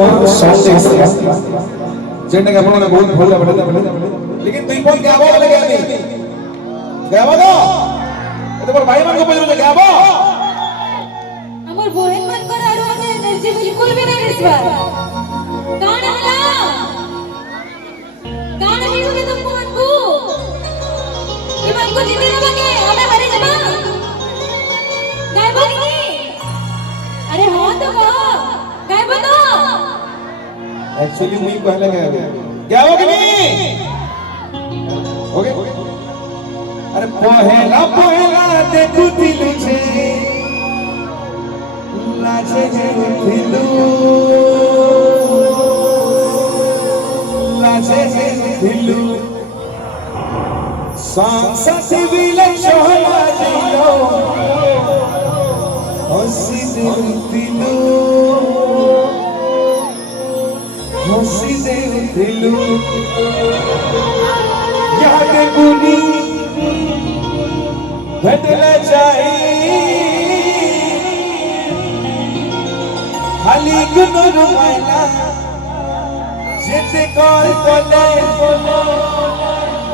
More song देख जेंडे के अपन बहुत भूल बड़े लेकिन तुई कोन गाबो लगे आनी गाबो तो तो पर भाई मन को पहिले गाबो हमर बहन मन कर आरो एनर्जी बिल्कुल भी नहीं इस बार गाना हला गाना ही होगे तुमको मन को ये मन को जीते ना लगे हमें हरे जमा गायबो नहीं अरे हां तो गायबो तो एक्चुअली मुई पहले गाबो कि नहीं ओके अरे पहला पहला देखु दिलु छे लाजे दिलु लाजे दिलु सांसत विले छोला दिलो हंसी दिलु हंसी दिलु याद गुनी बदला जाए खाली गुनर मायना जेते कॉल कोले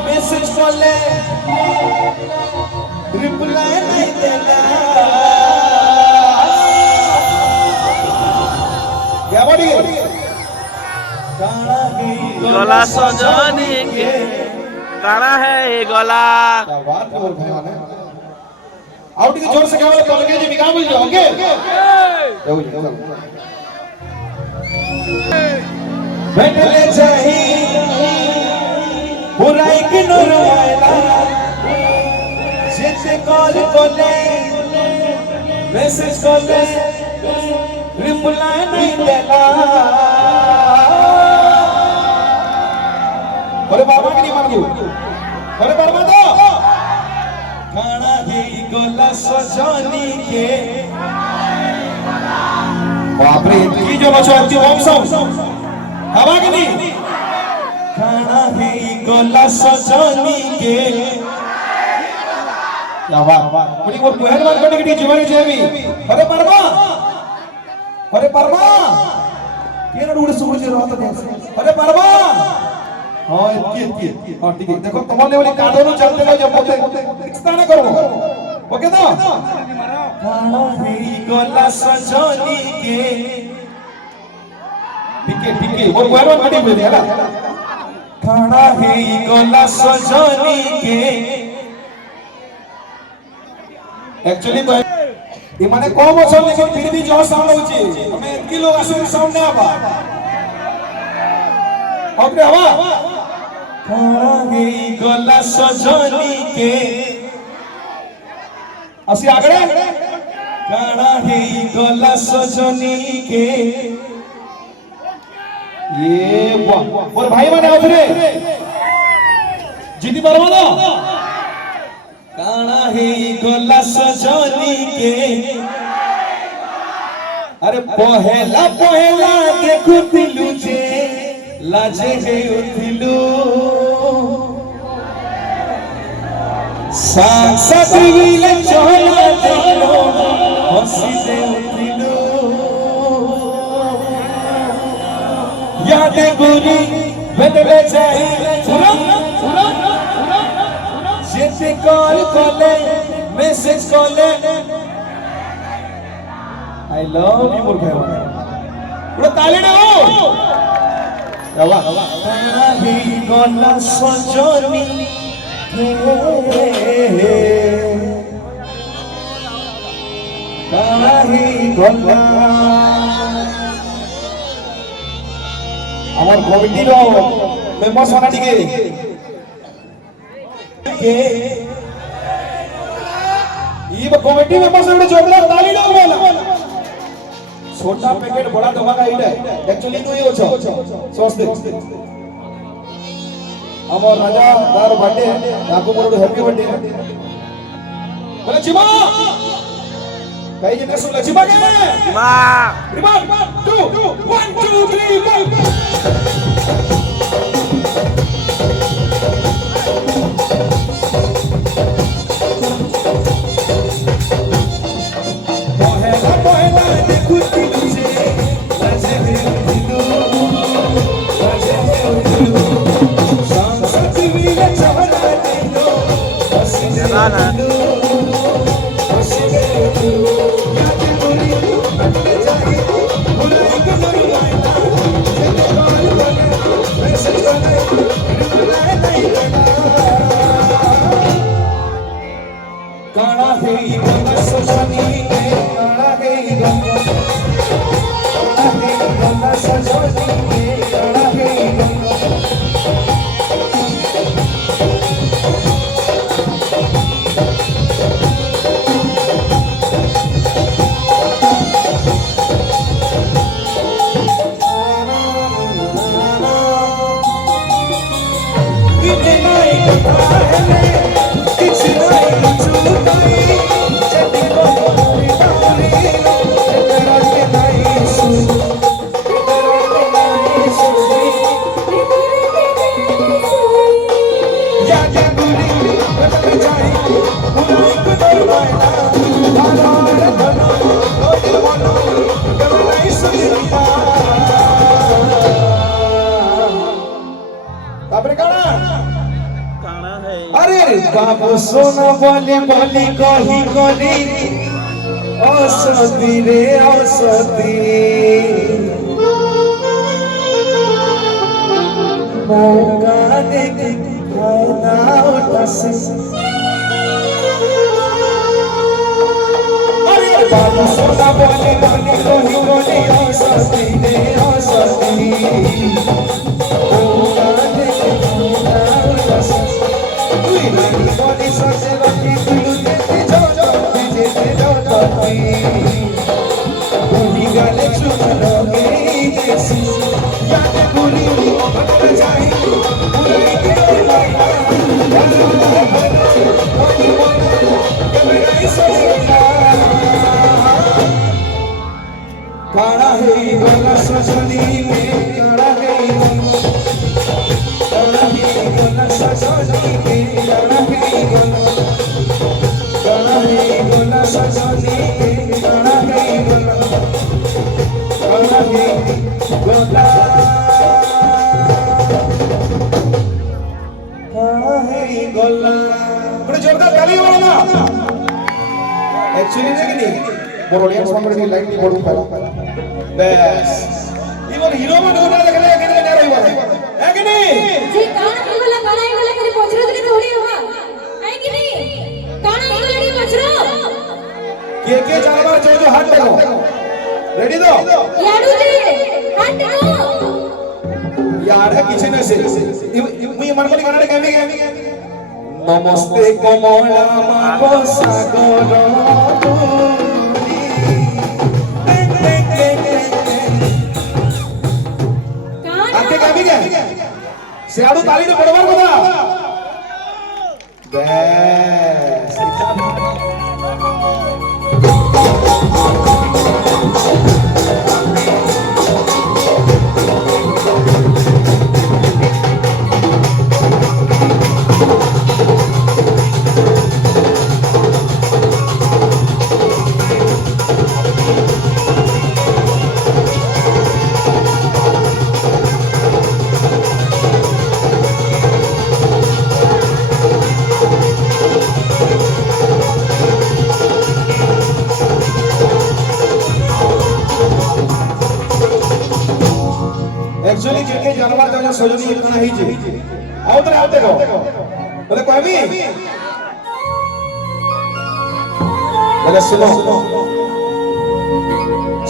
मैसेज कोले रिप्लाई नहीं देना क्या बोली गला सजनी के काना है ये गला क्या बात है भाई आउट के जोर से क्या बोले कल के जी बिका मिल जाओगे बैठले चाही बुराई की नूर वाला जेते कॉल कोले मैसेज कोले रिप्लाई नहीं देना अरे बाबा की नहीं मानू अरे बर्बादो खाना ही गोला सजनी के बाप रे की जो बचो की ओम साउंड हवा की नहीं खाना ही गोला सजनी के क्या बात मुझे वो पुहर मार करने की जीवन जेवी अरे परमा ये ना उड़ सूरज रात है अरे परमा हां इतकी हां ठीक है देखो तुम्हारे वाली काडोनो चलते रहो जब बोलते इतना ना करो ओके तो खाना ही गोला सजनी के ठीक है वो कोई बात नहीं बोल दिया खाना ही गोला सजनी के एक्चुअली ये माने कम असल लेकिन फिर भी जो साउंड होची हमें इतनी लोग असली साउंड ना आवा ओके हवा खाना ही गोला सजनी के असी आगड़े खाना ही गोला सजनी के ये वाह और भाई माने आउथरे जीती परवानो काना ही गोला सजनी के अरे पहला पहला देखु दिलु जे लाजे हे उथिलु सांसत विले छोला दिलो हंसी दे उथिलु याद गुरी बदले जाए जेते कॉल कोले मैसेज कोले आई लव यू मोर भाई पूरा ताली दो वाह तेरा ही गोला सजनी तेरा ही गोला আমার কমিটির মেম্বার সোনাটিকে ये कमेटी मेंबर से जोरदार ताली दो बोला छोटा पैकेट बड़ा धमाका इडे एक्चुअली तो ये हो स्वस्थ हमर राजा दार बर्थडे आपको मोर हैप्पी बर्थडे बोले चिमा कई जने सुन चिमा के चिमा रिबान 2 1 2 3 पहला पहला देखु दिलु से लाजे दिलु काना है अरे बाबू सोना बोली बोली कही करी औसती रे औसती मौका देके फायदा उठासी अरे बाबू सोना बोली बोली कही करी औसती रे औसती मौका देके फायदा उठासी Body sucks and I keep losing the joy. We got let you know this. Yeah, the booty, but the time. काड़ा है गला सजनी में काड़ा है गला सजनी में काड़ा है गला सजनी में काड़ा है गला बड़े जोरदार ताली वाला ना एक्चुअली देखिए नहीं बोरोडियन सॉन्ग की लाइन नहीं बोलूं बस इवन हीरो में ढूंढना लग रहा है कि नहीं रही बात है कि नहीं जी काना वाला करे पछरो तो थोड़ी हुआ है कि नहीं काना वाला लड़ी पछरो के जानवर जो जो हाथ देखो रेडी दो याडू दे हाथ देखो यार है किसी ने से मुझे मन में गाना गाने नमस्ते कमला माको सागर आके गाबी गे सियाड़ू ताली ने बड़वार बता बस एक्चुअली के जानवर जो सजनी इतना ही जे आवते रहो बोले कहबी बोले सुनो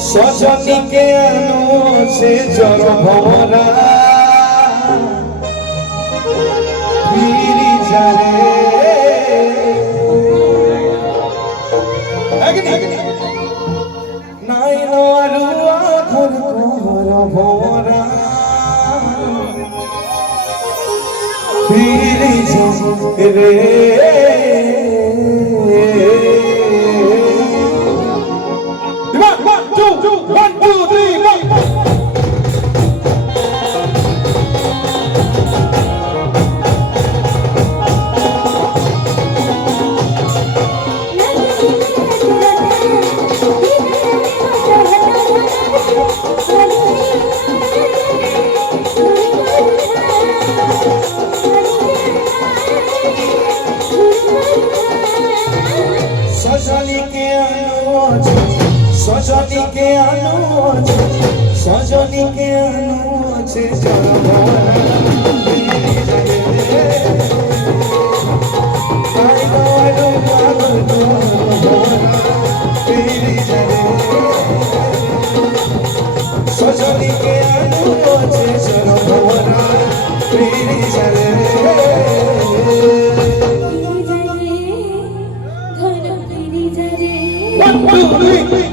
सजनी के अनु से जर भरा पीरी जारे है कि नहीं नाई नो अरुआ घर कोहर भरा पीरी रे One, two, 1, 2, 3, 4. सजनी के अनुज सजनी के अनुज भवरा प्रीति जरे One, two, three.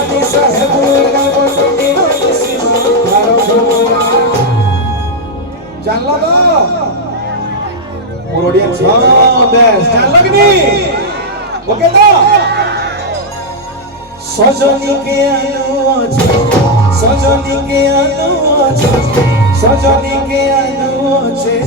पानी साहेब जानला ना और ऑडियंस हां बेस जानला कि नहीं ओके ना सजनी के आनो আছে सजनी के आनो আছে सजनी के आनो আছে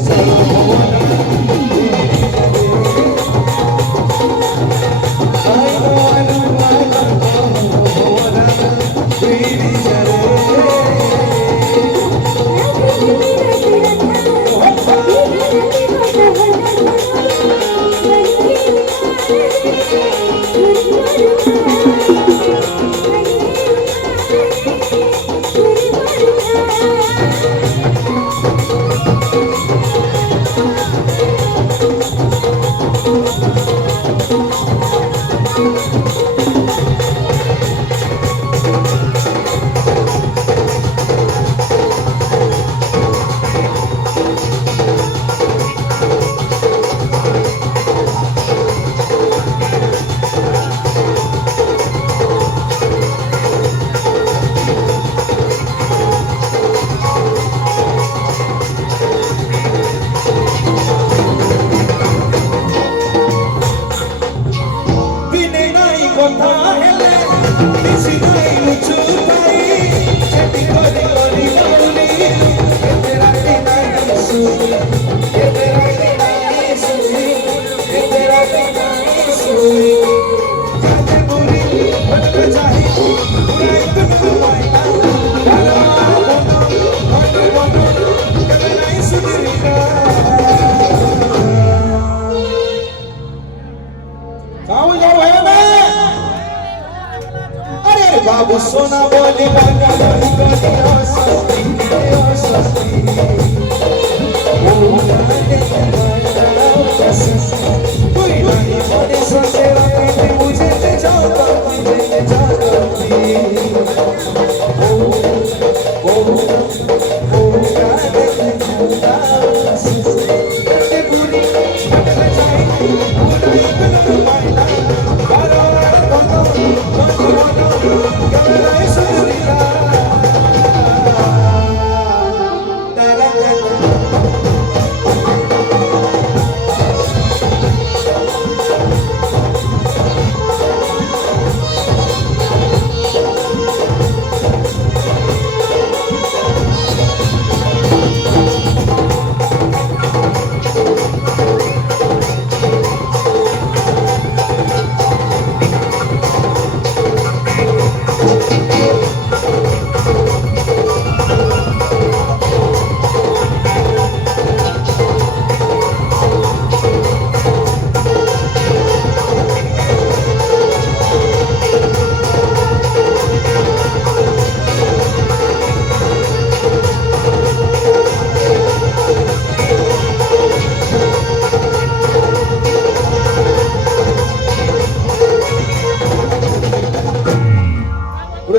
बाबू सोना बोली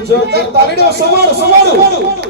जोरदार ताली दो सवार